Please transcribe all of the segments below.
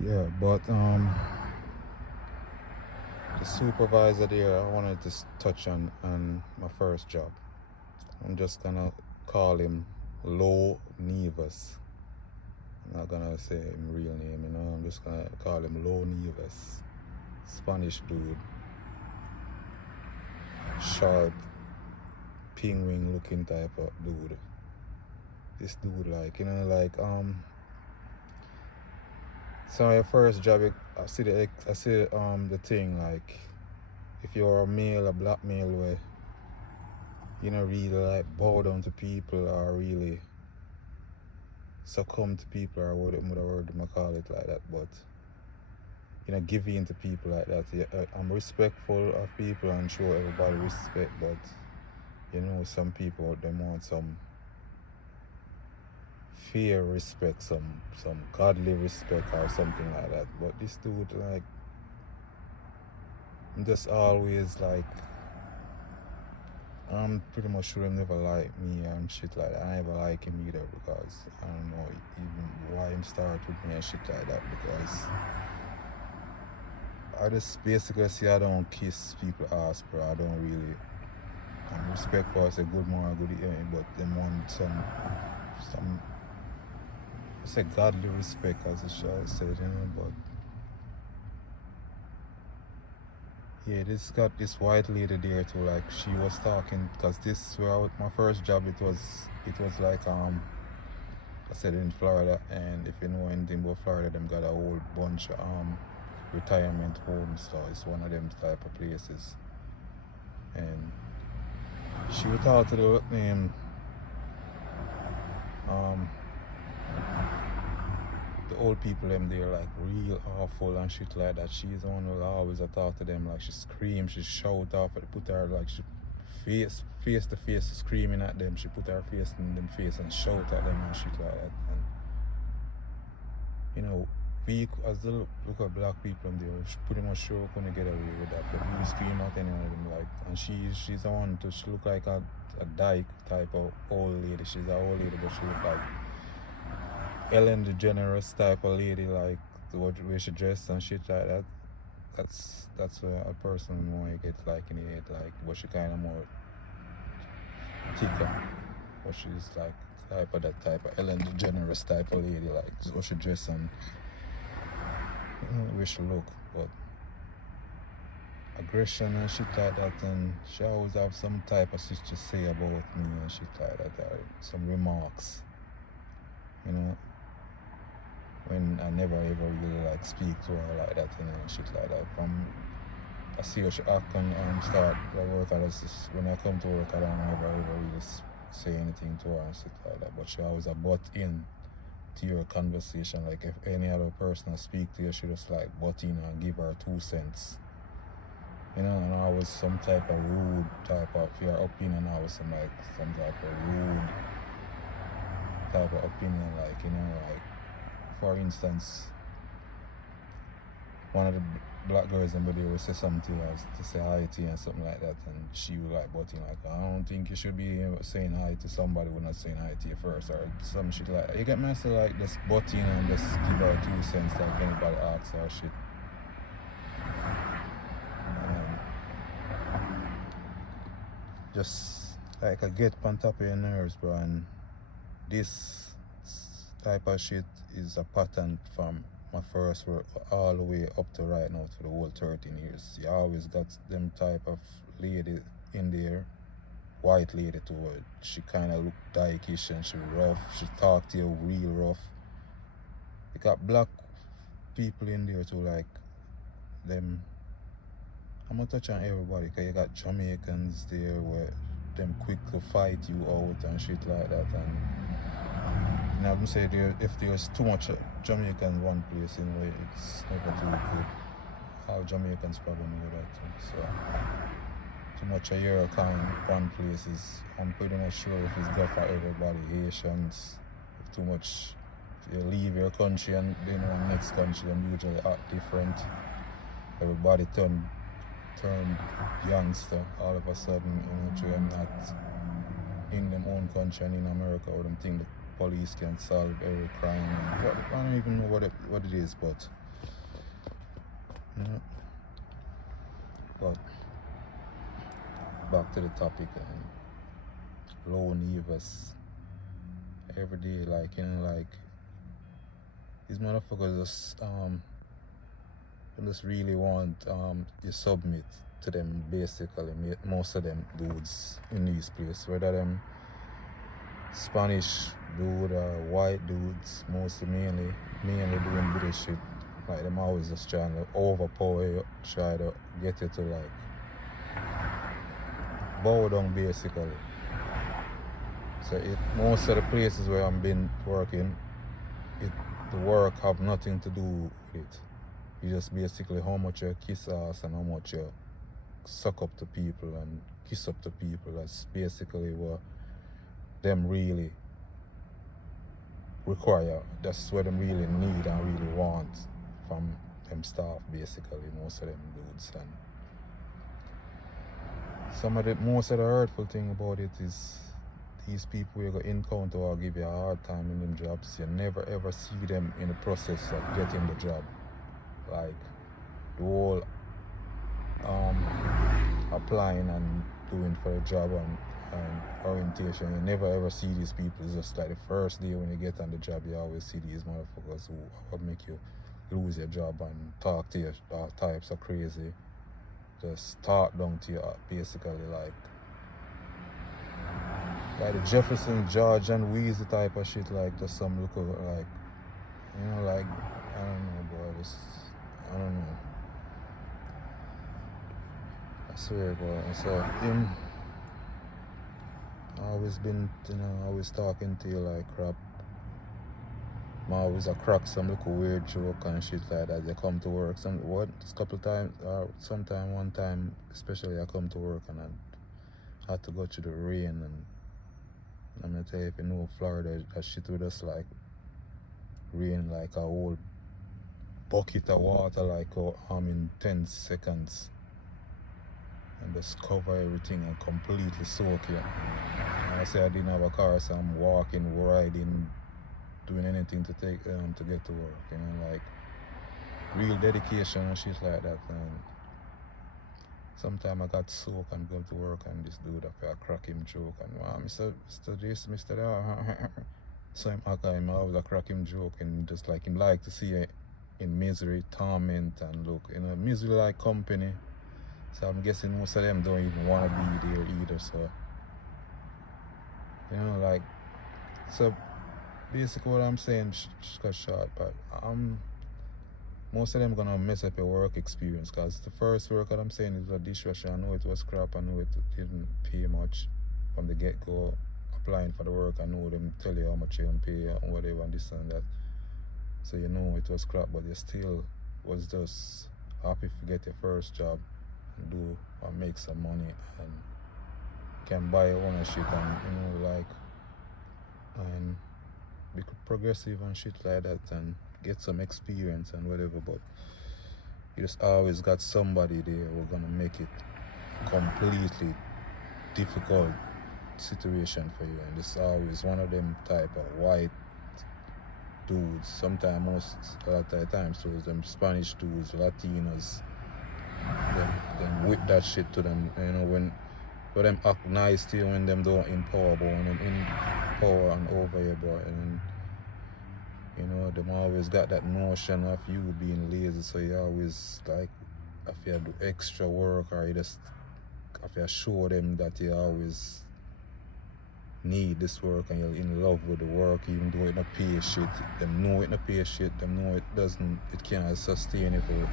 Yeah, but the supervisor there, I wanted to touch on my first job. I'm just gonna call him Lo Neves. I'm not gonna say him real name, I'm just gonna call him Lo Neves. Spanish dude, sharp, penguin looking type of dude. This dude so your first job, I see the thing like if you're a male, a black male, where you know really like bow down to people or really succumb to people or whatever they call it like that, but give in to people like that. Yeah, I'm respectful of people and show everybody respect, but some people they want some fear respect, some godly respect or something like that. But this dude like just always like I'm pretty much sure him never like me and shit like that. I never like him either because I don't know even why him start with me and shit like that, because I just basically say I don't kiss people ass, bro. I don't really respectful. I say good morning, good evening, but them want some I say godly respect as the show said, but yeah, this got this white lady there too, like she was talking, because this where my first job, it was like I said in Florida, and if you know anything about Florida, them got a whole bunch of retirement homes, so it's one of them type of places. And she would talk to the name the old people them there like real awful and shit like that. She's the one who always talk to them, like she scream, she shout off, put her like she face to face screaming at them. She put her face in them face and shout at them and shit like that. And we as the look at black people there, pretty much sure we couldn't get away with that. But we scream at any of them like, and she's the one to, she look like a dyke type of old lady. She's an old lady, but she look like Ellen DeGeneres type of lady, like the way she dressed and shit like that. That's a person more you get like in the head, like, but she kind of more thicker. But she's like that type of Ellen DeGeneres type of lady, like what she dress and where she look, but aggression and shit like that, and she always have some type of shit to say about me and shit like that, or some remarks, when I never ever really like speak to her like that, and shit like that. I see her she act and start the work, when I come to work, I don't ever really say anything to her and shit like that, but she always a butt in to your conversation. Like if any other person speak to you, she just like butt in and give her 2 cents. And always some type of rude type of your opinion, always some type of rude type of opinion, like like for instance, one of the black girls in there would say something else to say hi to you and something like that, and she would like butting like, I don't think you should be saying hi to somebody when not saying hi to you first, or some shit like that. You get me? So like just butting and just give her 2 cents like anybody asks her shit. Just like I get on top of your nerves, bro, and this type of shit is a pattern from my first work all the way up to right now, to the whole 13 years. You always got them type of lady in there, white lady too. She kind of look dykeish and she rough. She talk to you real rough. You got black people in there too, like them. I'm gonna touch on everybody, because you got Jamaicans there where them quick to fight you out and shit like that. And I'm say if there's too much Jamaican in one place, it's never too good. All Jamaicans probably know that too. So too much of your kind one place is, I'm pretty much sure if it's good for everybody. Haitians, if too much, if you leave your country and next country, them usually act different. Everybody turn youngster all of a sudden, you're not in them own country and in America, or them think the police can solve every crime. I don't even know what it is, but Yeah. But back to the topic, and loan Evers every day, like, like these motherfuckers just really want you submit to them basically. Most of them dudes in these places, whether them Spanish dude or white dudes, mainly doing British shit. Like them always just trying to overpower you, try to get you to like bow down basically. So most of the places where I've been working, the work have nothing to do with it. You just basically how much you kiss ass and how much you suck up to people and kiss up to people. That's basically what them really require. That's what them really need and really want from them staff basically, most of them dudes. And most of the hurtful thing about it is these people you go encounter or give you a hard time in them jobs, you never ever see them in the process of getting the job. Like the whole applying and doing for a job and orientation, you never ever see these people. It's just like the first day when you get on the job, you always see these motherfuckers who would make you lose your job and talk to you all types of crazy, just talk down to you basically, like the Jefferson, George and Weezy type of shit, like just some look like, like, I don't know, boy, I don't know. I swear, boy. So him always been, always talking to you like crap. I always a crack some little weird joke and shit like that. You come to work a couple of times, or sometime one time especially, I come to work and I had to go through the rain, and I'm gonna tell you, if you know Florida, that shit with us like rain like a whole bucket of water like in 10 seconds and just cover everything and completely soak you. And I say I didn't have a car, so I'm walking, riding, doing anything to take to get to work, like real dedication and shit like that. And sometimes I got soaked and go to work, and this dude up there crack him joke and Mr. this, Mr. that. So I always a crack him joke, and just like him like to see you in misery, torment, and look, misery like company. So I'm guessing most of them don't even want to be there either. So like, so basically what I'm saying, cut short, but most of them gonna mess up your work experience, because the first work that I'm saying is a dishwasher. I know it was crap, I know it didn't pay much from the get-go. Applying for the work, I know them tell you how much you can pay and whatever and this and that, so it was crap, but you still was just happy to get your first job and do or make some money and can buy your own shit and like, and be progressive and shit like that and get some experience and whatever. But you just always got somebody there who's gonna make it completely difficult situation for you, and it's always one of them type of white dudes. Sometimes, a lot of times, so them Spanish dudes, Latinos, them whip that shit to them, when them act nice to you when them don't empower, but when them in power and over you, boy, and them always got that notion of you being lazy, so you always like, if you do extra work, or you just if you show them that you always need this work and you're in love with the work, even though it not pay shit. Them know it not pay shit, them know it can't sustain it for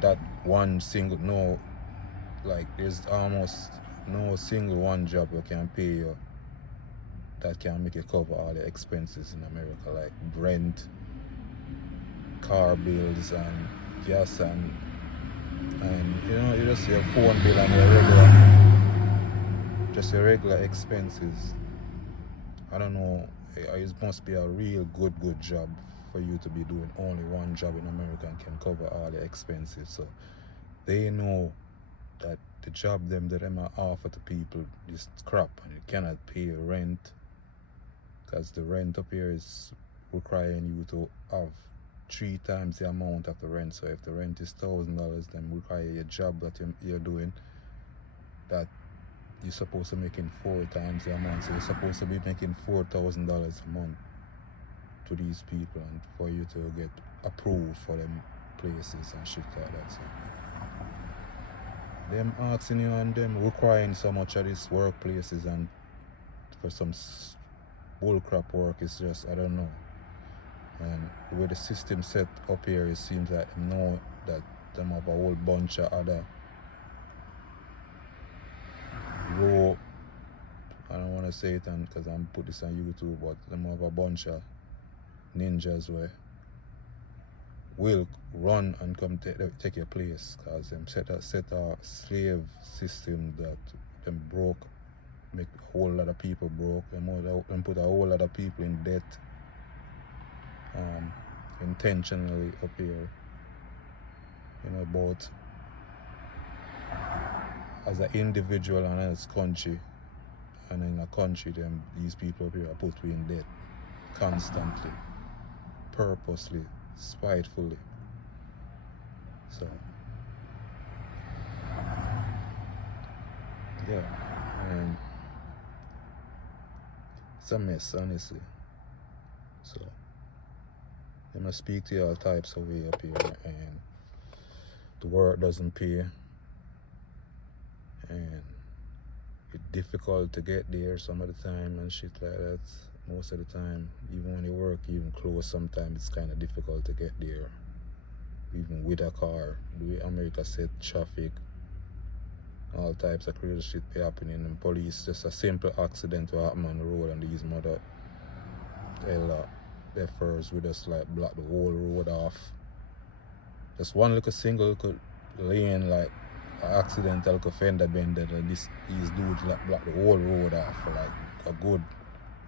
that one single, no, like there's almost no single one job that can pay you that can make you cover all the expenses in America, like rent, car bills, and gas, and you just your phone bill and your regular expenses. I don't know, it must be a real good job for you to be doing only one job in America and can cover all the expenses. So they know that the job that them offer to people is crap, and you cannot pay rent, because the rent up here is requiring you to have 3 times the amount of the rent. So if the rent is $1,000, then require a job that you're doing that you're supposed to make in 4 times the amount. So you're supposed to be making $4,000 a month to these people, and for you to get approved for them places and shit like that. So them asking you and them requiring so much of these workplaces and for some bullcrap work is just, I don't know. And the way the system set up here, it seems like they know that them have a whole bunch of other low, I don't want to say it because I'm put this on YouTube, but them have a bunch of ninjas where will run and come take your place, because them set a slave system that them broke, make a whole lot of people broke, them put a whole lot of people in debt intentionally up here, you know, both as an individual and as a country. And in a country, these people up here are put in debt constantly, purposely, spitefully. So yeah, and it's a mess, honestly. So I'm gonna speak to you all types of way up here, and the work doesn't pay, and it's difficult to get there some of the time and shit like that. Most of the time, even when you work even close, sometimes it's kind of difficult to get there, even with a car. The way America set traffic, all types of crazy shit be happening, and police, just a simple accident will happen on the road, and these mother they first we just like block the whole road off. Just one little single lane, like an accidental fender bender, and these dudes like block the whole road off for like a good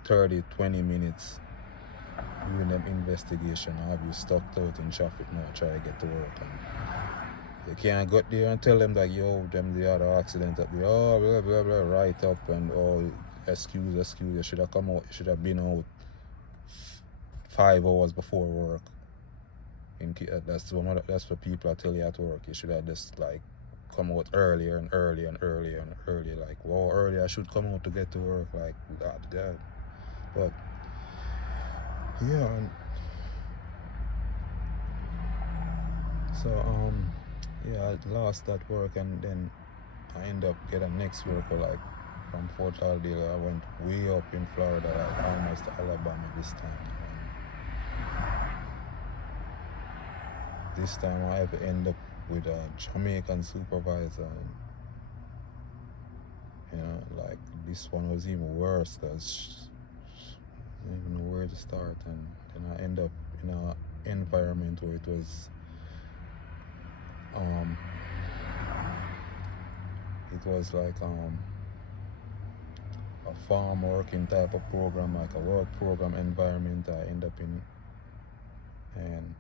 30-20 minutes doing them investigation. I have you stuck out in traffic now, try to get to work, and you can't go there and tell them that, yo, them the other accident that they, oh, blah blah blah, right up, and oh, excuse, you should have come out, you should have been out 5 hours before work. That's what people are telling you at work. You should have just like come out earlier and earlier and earlier and earlier. Like, well, earlier I should come out to get to work. Like, God. But yeah, so yeah, I lost that work, and then I ended up getting next work like from Fort Lauderdale. I went way up in Florida, like almost to Alabama this time. This time I ever end up with a Jamaican supervisor. You know, like this one was even worse because I didn't even know where to start, and then I end up in an environment where it was like a farm working type of program, like a work program environment I end up in, and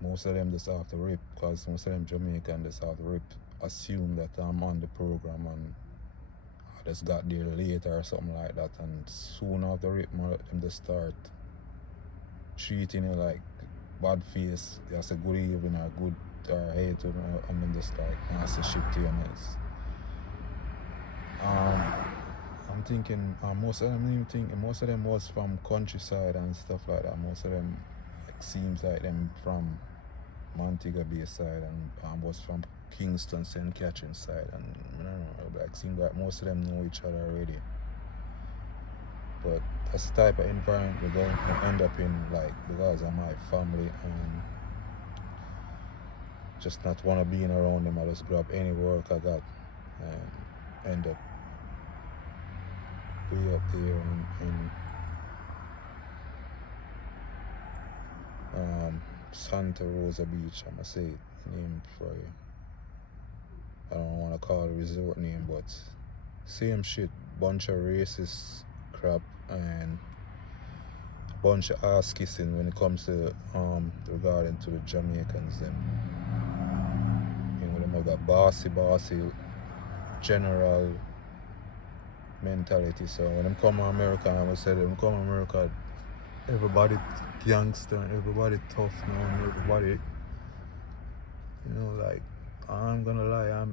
most of them just have to rip, because most of them Jamaican just have to rip, assume that I'm on the program and I just got there later or something like that, and soon after rip, them just start treating you like bad face. You say good evening or good or hey to them, and then just like answer shit to you. And I'm thinking most of them was from countryside and stuff like that. Most of them seems like them from Montego Bay side, and was from Kingston, St. Catherine side, and I don't know, like seems like most of them know each other already. But that's the type of environment we're going to end up in, like, because of my family, and just not want to be around them. I just grab any work I got and end up way up there in Santa Rosa Beach. I'ma say it name for you. I don't want to call it a resort name, but same shit. Bunch of racist crap and bunch of ass kissing when it comes to regarding to the Jamaicans. Them, you know, them have that bossy general mentality. So when them come to America, I would say them come to America, everybody gangster and everybody tough now and everybody, like, I'm gonna lie,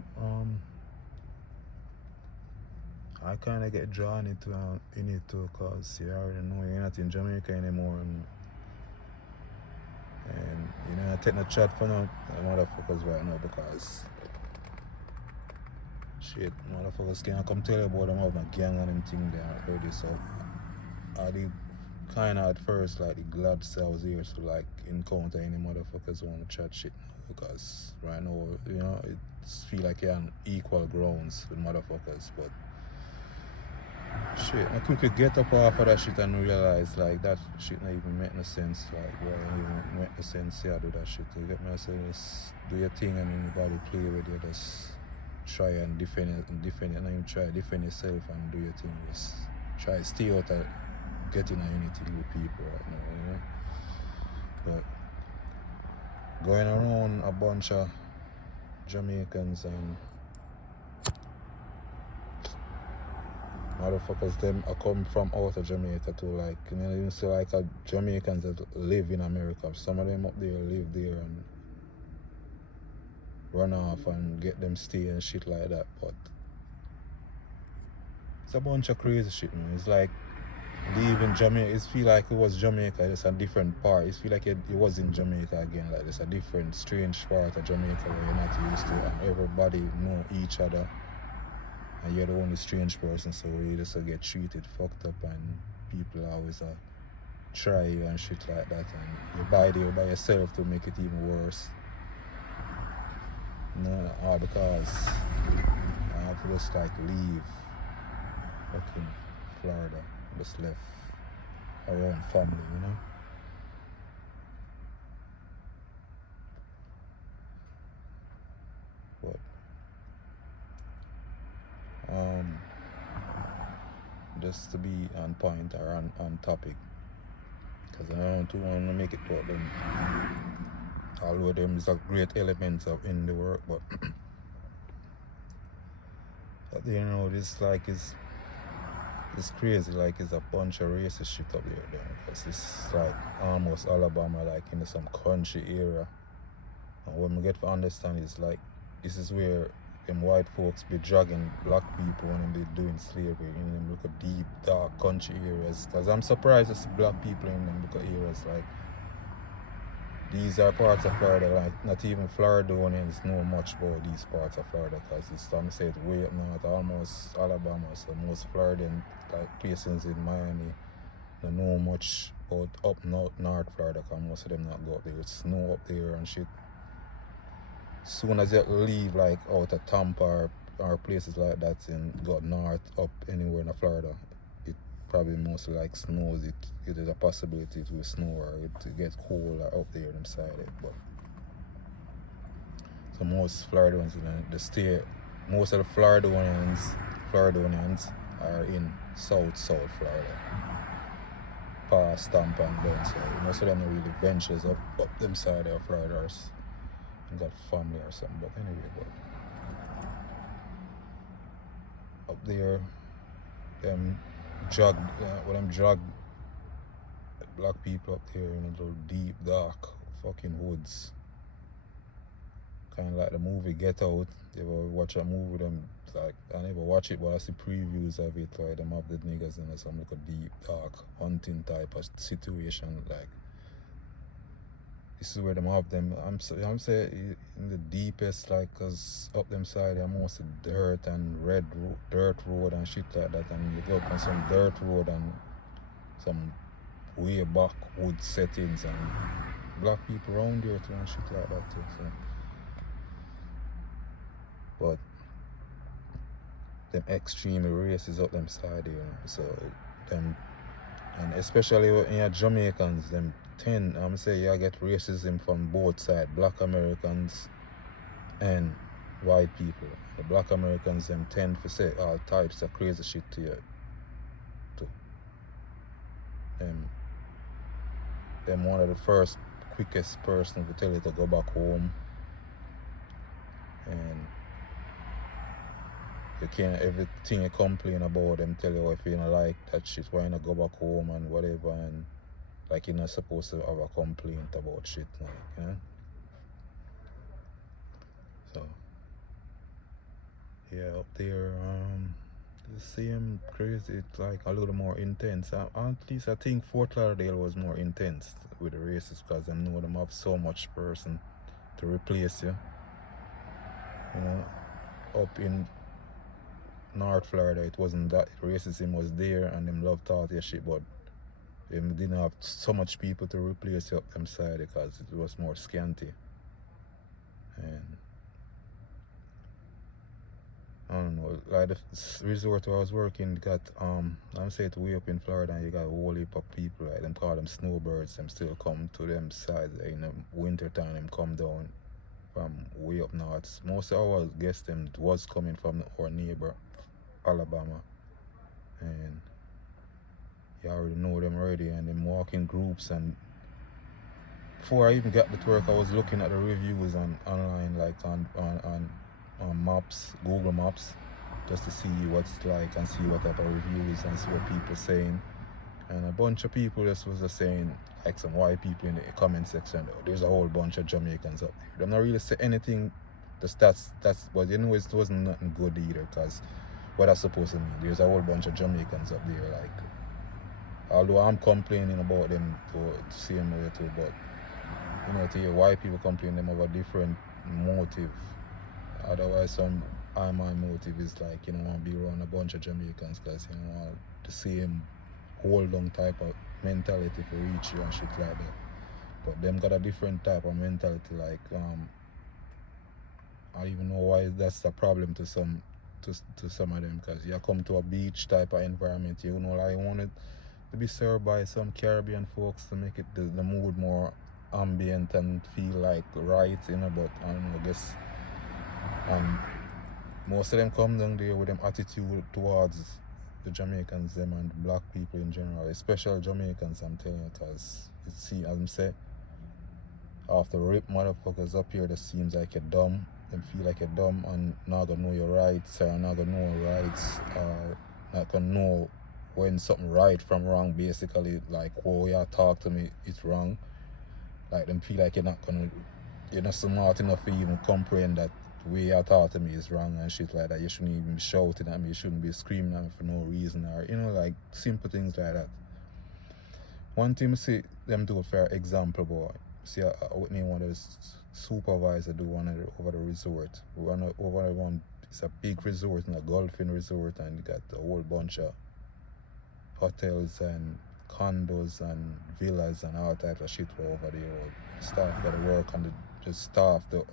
I kind of get drawn into in it too, cause you already know you're not in Jamaica anymore, and I take no chat for no motherfuckers right now because shit, motherfuckers can't come tell you about them having a gang and them thing there already. So I did kind of at first like the glad selves here to like encounter any motherfuckers who want to chat shit because right now it feel like you're on equal grounds with motherfuckers, but shit, I quickly get up off of that shit and realize like that shit not even make no sense. Like, why even make no sense here do that shit? You get me? I say, just do your thing and anybody play with you, just try and defend it, not even try to defend yourself and do your thing. Just try to stay out of getting anything with people right now, But going around a bunch of Jamaicans and motherfuckers them I come from out of Jamaica too, like you see like Jamaicans that live in America. Some of them up there live there and run off and get them stay and shit like that, but it's a bunch of crazy shit, man. It's like leaving Jamaica, it feel like it was Jamaica, it's a different part. It feel like it was in Jamaica again, like it's a different strange part of Jamaica where you're not used to and everybody know each other. And you're the only strange person, so you just get treated fucked up and people always try you and shit like that, and you're there by yourself to make it even worse. No, all because I have to just like leave fucking Florida, just left around family, But just to be on point or on topic, because I don't want to make it about them, although them is a great element in the work, but this like is it's crazy, like it's a bunch of racist shit up there, because it's like almost Alabama, like in some country area, and what we get to understand is like this is where them white folks be dragging black people when they doing slavery in them look at deep dark country areas, because I'm surprised to see black people in them look at areas like these are parts of Florida, like not even Floridonians know much about these parts of Florida, because it's some say it's way up north, almost Alabama, so most Floridian like places in Miami don't know much about up north Florida, because most of them not go up there. It's snow up there and shit. Soon as you leave like out of Tampa or places like that and go north up anywhere in Florida, it probably mostly like snows. It is a possibility to snow or it get cold or up there inside it. But so most Floridians in the state, most of the Floridonians are in South Florida, past Tampa and then, so most of them are really ventures up them side of Florida and got family or something. But anyway, up there, them drug black people up there in a little deep dark fucking woods, kind of like the movie Get Out. You ever watch a movie with them? Like, I never watch it, but I see previews of it, like them have the niggas in some like a deep dark hunting type of situation. Like, this is where them have them. I'm saying in the deepest, like, cause up them side they're mostly dirt and dirt road and shit like that, and you go up on some dirt road and some way back wood settings and black people around there too and shit like that too. So, but them extremely racist up them side here, so them, and especially in your Jamaicans, them tend, I'm say you get racism from both sides, black Americans and white people. The black Americans them tend to say all types of crazy shit to you too. Them one of the first quickest person to tell you to go back home, and you can't, everything you complain about them tell you if you don't like that shit, why not go back home and whatever, and Like you're not supposed to have a complaint about shit, like, you know? So yeah, up there, the same crazy, it's like a little more intense. At least I think Fort Lauderdale was more intense with the races because I know them have so much person to replace you. You know, up in North Florida, it wasn't that racism was there and them love taught your shit, but them didn't have so much people to replace you up them side because it was more scanty. And I don't know, like the resort where I was working got I'm saying way up in Florida and you got a whole heap of people, like them call them snowbirds, them still come to them sides in the winter time, them come down from way up north. Most of our guests them was coming from our neighbor Alabama, and you already know them already, and them walk in groups. And before I even got to work, I was looking at the reviews online, like on maps, Google Maps, just to see what's like and see what type of reviews and see what people saying. And a bunch of people just was just saying, like some white people in the comment section, there's a whole bunch of Jamaicans up there. They're not really say anything, that's but you know it wasn't nothing good either, because what that's supposed to mean, there's a whole bunch of Jamaicans up there, like, although I'm complaining about them to the same way too, but you know, to hear white people complain, them have a different motive. Otherwise, my motive is like, you know, want to be around a bunch of Jamaicans because, you know, the same hold on type of mentality for reach you and shit like that. But them got a different type of mentality, like, I don't even know why that's the problem to some of them, because you come to a beach type of environment, you know, like, you want it to be served by some Caribbean folks to make it the mood more ambient and feel like right, you know, but I don't know, I guess most of them come down there with them attitude towards the Jamaicans, them and black people in general, especially Jamaicans, I'm telling you, because it seems, as I say, after rip motherfuckers up here that seems like you're dumb, them feel like you're dumb and not gonna know your rights, or not gonna know your rights, or not gonna know when something right from wrong, basically, like, oh yeah, talk to me, it's wrong. Like, them feel like you're not smart enough to even comprehend that the way you talk to me is wrong and shit like that. You shouldn't even be shouting at me, you shouldn't be screaming at me for no reason, or, you know, like, simple things like that. One thing I see them do, for example, boy, see what name one of the supervisor do over the resort. Over one, it's a big resort and a golfing resort, and you got a whole bunch of hotels and condos and villas and all type of shit over there. Staff got to work on the staff, the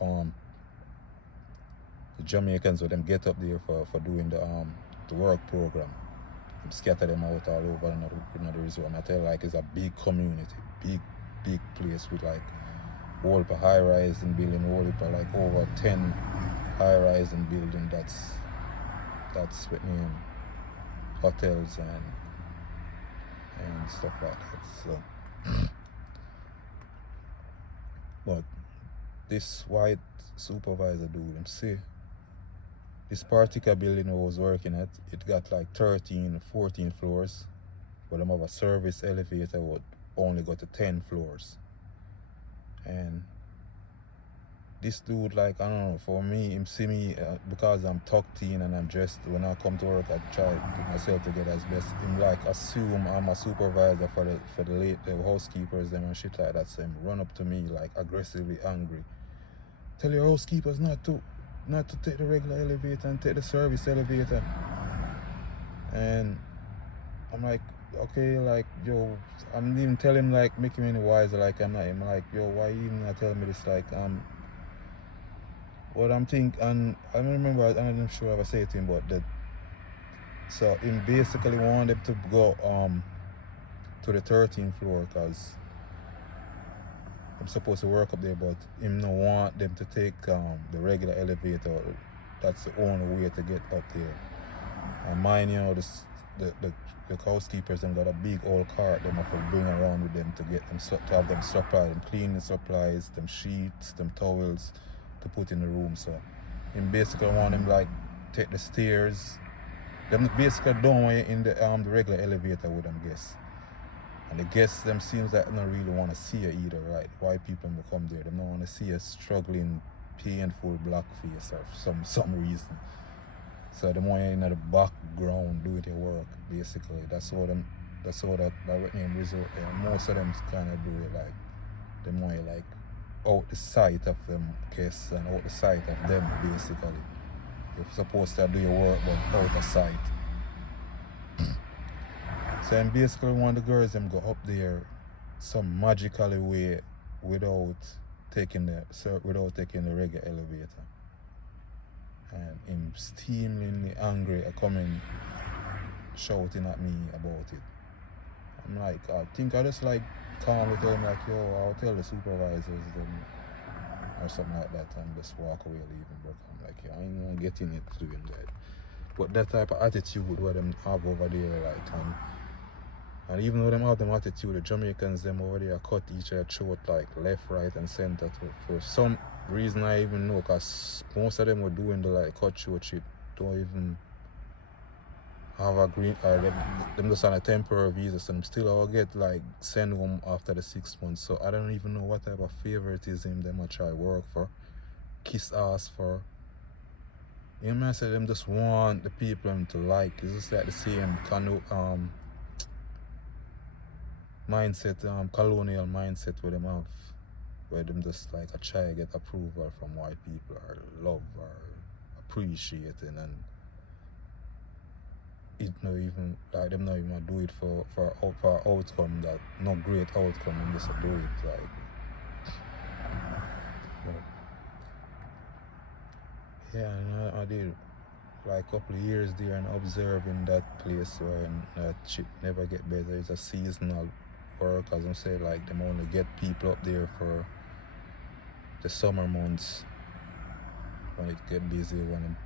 Jamaicans, with them get up there for doing the work program. Them scatter them out all over another resort. And I tell you, like, it's a big community, big place with like whole of high-rise and building, whole of like over 10 high-rise and building that's with hotels and stuff like that. So but this white supervisor dude, them see this particular building I was working at, it got like 13, 14 floors, but them have a service elevator would only go to 10 floors. And this dude, like, I don't know, for me, him see me, because I'm tucked in and I'm dressed, when I come to work, I try to put myself together as best. Him like assume I'm a supervisor for the housekeepers them and shit like that. So him run up to me like aggressively angry. Tell your housekeepers not to take the regular elevator and take the service elevator. And I'm like, okay, like, yo, I'm even telling him, like, make him any wiser, like, I'm not. I'm like, yo, why you even not telling me this, like, what I'm thinking, and I don't remember, I'm not sure if I say it to him, but so him basically wanted them to go to the 13th floor, because I'm supposed to work up there, but him no want them to take the regular elevator. That's the only way to get up there. And mind you, the housekeepers them got a big old cart them have to bring around with them to get them, to have them supply, them cleaning supplies, them sheets, them towels to put in the room. So him basically want them like take the stairs. Them basically don't want you in the regular elevator with them guests. And the guests them seems like they don't really want to see it either, right? White people will come there, they don't want to see a struggling, painful black face or some reason. So the more you're in the background doing your work, basically. That's how that name result there. Most of them kind of do it like the more you like out the sight of them guests and out the sight of them basically. You're supposed to do your work but out of sight. So I'm basically one of the girls them go up there some magically way without taking the reggae elevator. And him steamingly angry coming shouting at me about it. I'm like, I think I just like calmly tell him like, yo, I'll tell the supervisors them or something like that and just walk away leaving. But I'm like, yeah, I ain't gonna get in it doing that. But that type of attitude what them have over there, like, and even though them have them attitude, the Jamaicans them over there cut each other throat like left, right and center for some reason I even know, cause most of them were doing the like cut throat shit, don't even have a green them just on a temporary visa, so them still all get like send home after the 6 months. So I don't even know what type of favoritism them a try work for, kiss ass for. You know what I say, them just want the people to like. It's just like the same mindset, colonial mindset where them have, where them just like a try get approval from white people or love or appreciating, and it no even like them not even do it for outcome that no great outcome, and just do it like. But, yeah, and I did like a couple of years there and observing that place where that shit never get better. It's a seasonal work, as I say, like them only get people up there for the summer months when it get busy, when them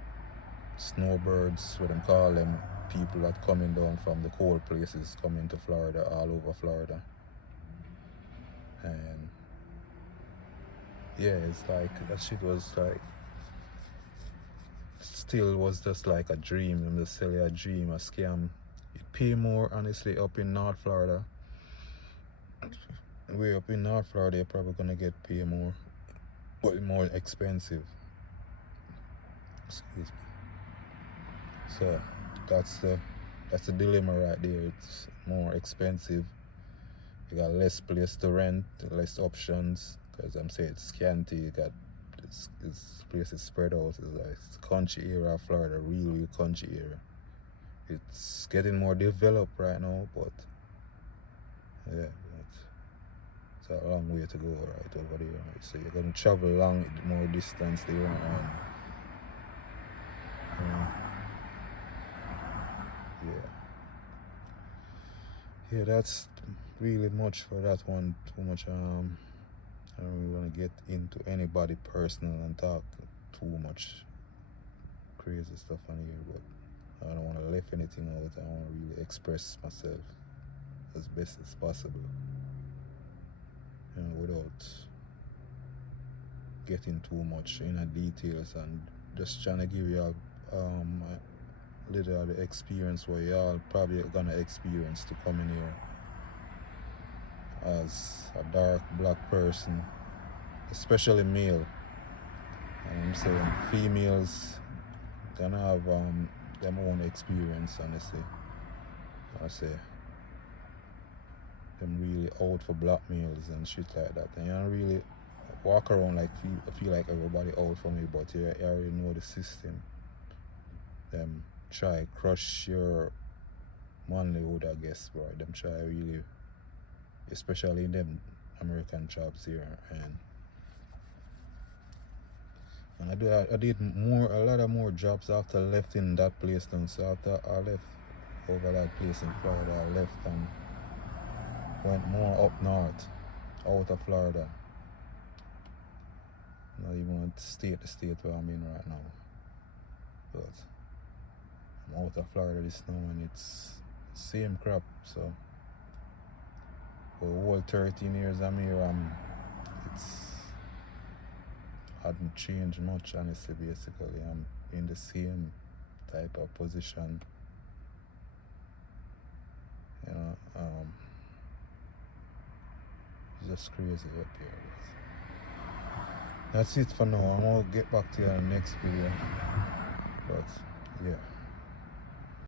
snowbirds, what them call them, people that coming down from the cold places coming to Florida, all over Florida. And yeah, it's like that shit was like still was just like a dream. I'm just selling a dream, a scam. It pay more honestly up in North Florida. Way up in North Florida you're probably gonna get pay more, but more expensive. Excuse me. So that's the dilemma right there. It's more expensive. You got less place to rent, less options, because I'm saying it's scanty. You got this place is spread out. It's country area of Florida, really country area. It's getting more developed right now, but yeah, it's a long way to go right over there. Right? So you're gonna travel long, more distance there, and yeah, that's really much for that one. Too much. I don't really want to get into anybody personal and talk too much crazy stuff on here, but I don't want to leave anything out. I want to really express myself as best as possible, without getting too much in details, and just trying to give you a little of the experience what y'all probably gonna experience to come in here as a dark black person, especially male. And I'm saying females gonna have their own experience, honestly. I say them really out for black males and shit like that, and you don't really walk around like feel like everybody out for me, but you already know the system. Them try crush your manlyhood, I guess, bro. Them try really, especially in them American jobs here, and I did a lot of more jobs after I left in that place now. So after I left over that place in Florida, I left and went more up north, out of Florida. Not even the state where I'm in right now. But I'm out of Florida this now and it's same crap. So for the whole 13 years I'm here, it's hadn't changed much, honestly. Basically I'm in the same type of position, just crazy up here. That's it for now. I'm gonna get back to you in the next video. But yeah.